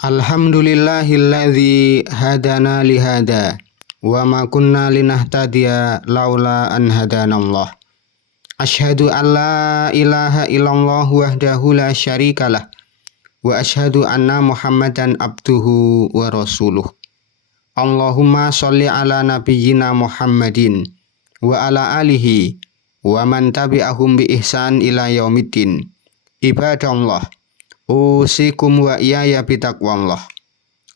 Alhamdulillahilladzi hadana lihada wa ma kunna linahtadiya laula an hadanallah. Asyhadu an la ilaha illallah wahdahu la syarikalah wa asyhadu anna Muhammadan abduhu wa rasuluh. Allahumma sholli ala nabiyyina Muhammadin wa ala alihi wa man tabi'ahum bi ihsan ila yaumiddin. Ibadallah, usikum wa iyaya bitaqwallah.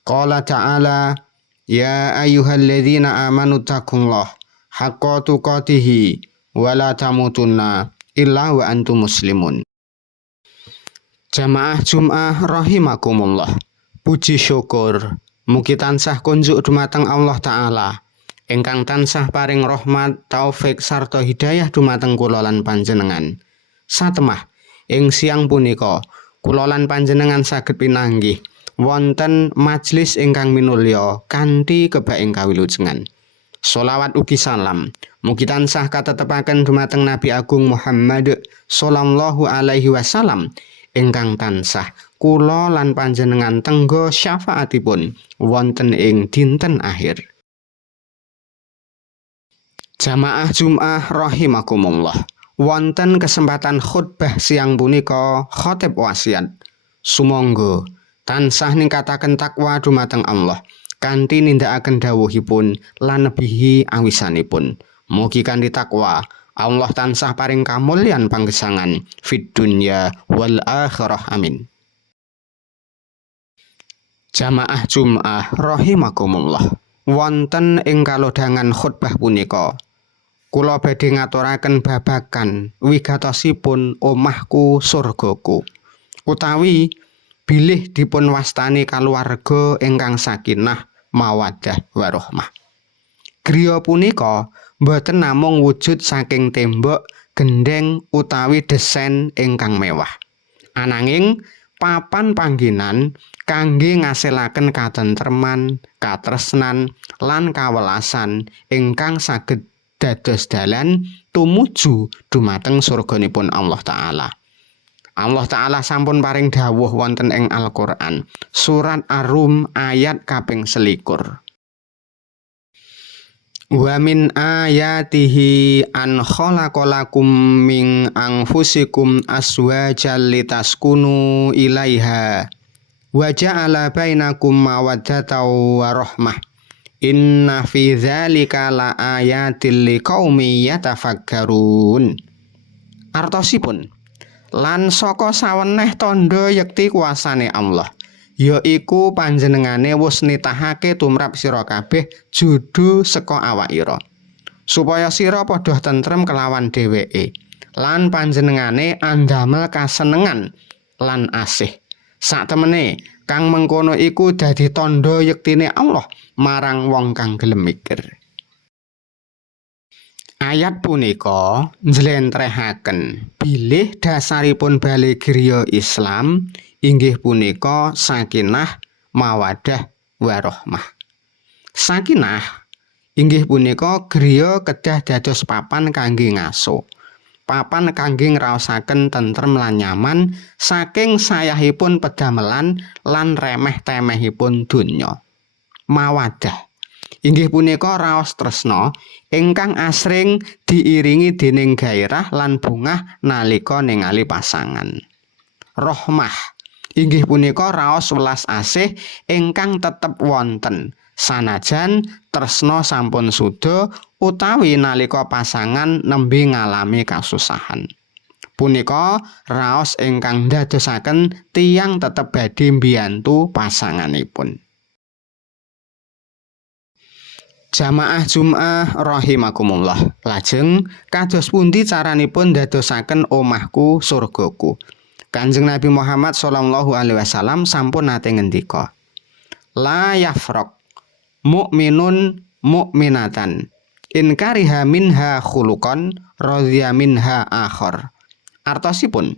Qala ta'ala, ya ayyuhalladzina amanu taqullah haqqa tuqatih wa la tamutunna illa wa antum muslimun. Jamaah Jum'ah rahimakumullah. Puji syukur mugi tansah kunjuk dumateng Allah Ta'ala ingkang tansah paring rahmat, taufik sarta hidayah dumateng kula lan panjenengan. Satemah ing siang punika kula lan panjenengan saged pinanggih wonten majelis ingkang minulya kanthi kebaing kawilujengan. Sholawat ugi salam mugi tansah katetepaken dumateng Nabi Agung Muhammad sallallahu alaihi wasallam ingkang tansah kula lan panjenengan tenggo syafaatipun wonten ing dinten akhir. Jamaah Jum'ah rahimakumullah. Wonten kesempatan khutbah siang punika khotib wasiat sumangga tansah ningkataken takwa dumateng Allah kanthi nindakaken dawuhipun lan nebihi awisanipun. Mugi kanthi takwa Allah tansah paring kamulyan panggesangan fid dunya wal akhirah, amin. Jamaah Jum'ah rahimakumullah. Wonten ing kalodhangan khutbah punika kula badhe ngaturaken babagan wigatosipun omahku surgaku, utawi bilih dipun wastani kaluwarga ingkang sakinah mawaddah warahmah. Griya punika boten namung wujud saking tembok, gendheng utawi desain ingkang mewah, ananging papan panggenan kangge ngasilaken katentreman, katresnan lan kawelasan ingkang saged dados dalan tumuju dumateng surganipun Allah Ta'ala. Allah Ta'ala sampun paring dawuh wonten ing Al-Qur'an surat Ar-Rum ayat kaping 21. Wa min ayatihi an khalaqalakum min anfusikum azwajan litaskunu ilaiha wa ja'ala bainakum mawaddatan wa rahmah. Inna fi dzalika la ayatil liqaumi yatafakkarun. Artosipun, lan saka saweneh tandha yekti kuasane Allah, yaiku panjenengane wis nitahake tumrap sira kabeh judu saka awakira, supaya sira padha tentrem kelawan dheweke, lan panjenengane andamel kasenengan lan asih. Saktemene kang mengkono iku dadi tandha yektine Allah marang wong kang gelem mikir. Ayat punika njlentrehaken bilih dasaripun bali griya Islam inggih punika sakinah mawaddah warahmah. Sakinah inggih punika griya kedah dados papan kangge ngaso, papan kangge ngraosaken tentrem lan nyaman saking sayahipun pedamelan lan remeh-temehipun donya. Mawaddah inggih punika raos tresna ingkang asring diiringi dening gairah lan bungah nalika ningali pasangan. Rahmah inggih punika raos welas asih ingkang tetep wonten sanajan tresna sampun suda utawi nalika pasangan nembe ngalami kasusahan. Punika raos ingkang ndadosaken tiyang tetep badhe mbiyantu pasanganipun. Jamaah Jum'ah rahimakumullah. Lajeng kados pundi caranipun ndadosaken omahku surgaku? Kanjeng Nabi Muhammad sallallahu alaihi wasallam sampun nate ngendika, la yafraq mu'minun mu'minatan in kariha minha khuluqan radhiya minha akhar. Artosipun,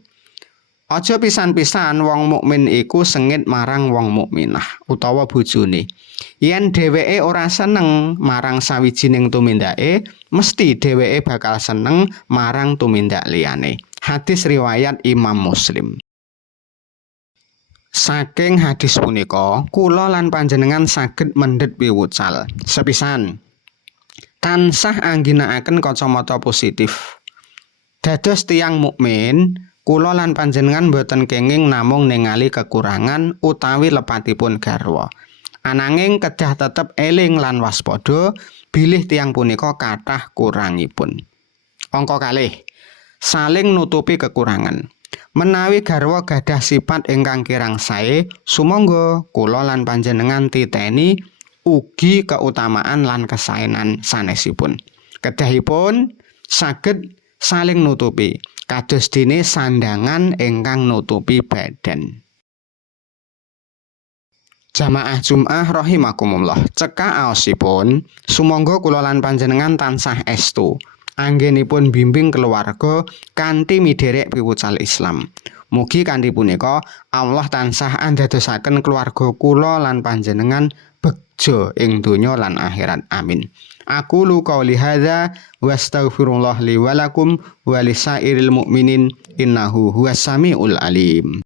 aja pisan-pisan wong mukmin iku sengit marang wong mukminah utawa bojone. Yen dheweke ora seneng marang sawijining tumindake, mesti dheweke bakal seneng marang tumindak liyane. Hadis riwayat Imam Muslim. Saking hadis punika, kula lan panjenengan saged mendhet piwucal. Sepisan, tansah angginakaken kacamata positif. Dados tiyang mukmin, kula lan panjenengan boten kenging namung ningali kekurangan utawi lepatipun garwa. Ananging kedah tetep eling lan waspada bilih tiyang punika kathah kurangipun. Angka kalih, saling nutupi kekurangan. Menawi garwa gadah sifat ingkang kirang sae, sumangga kula lan panjenengan titeni ugi keutamaan lan kesaenan sanesipun. Kedahipun saged saling nutupi, kados dene sandangan ingkang nutupi badan. Jamaah Jumat rahimakumullah, cekak aosipun, sumangga kula lan panjenengan tansah estu anggenipun bimbing keluarga kanthi midherek piwucal Islam. Mugi kanthi punika Allah tansah andadosaken keluarga kula lan panjenengan begja ing donya lan akhirat. Amin. Aku lu qauli hadza wastaghfirullah li wa lakum wa lisairil mukminin innahu huwas samiul alim.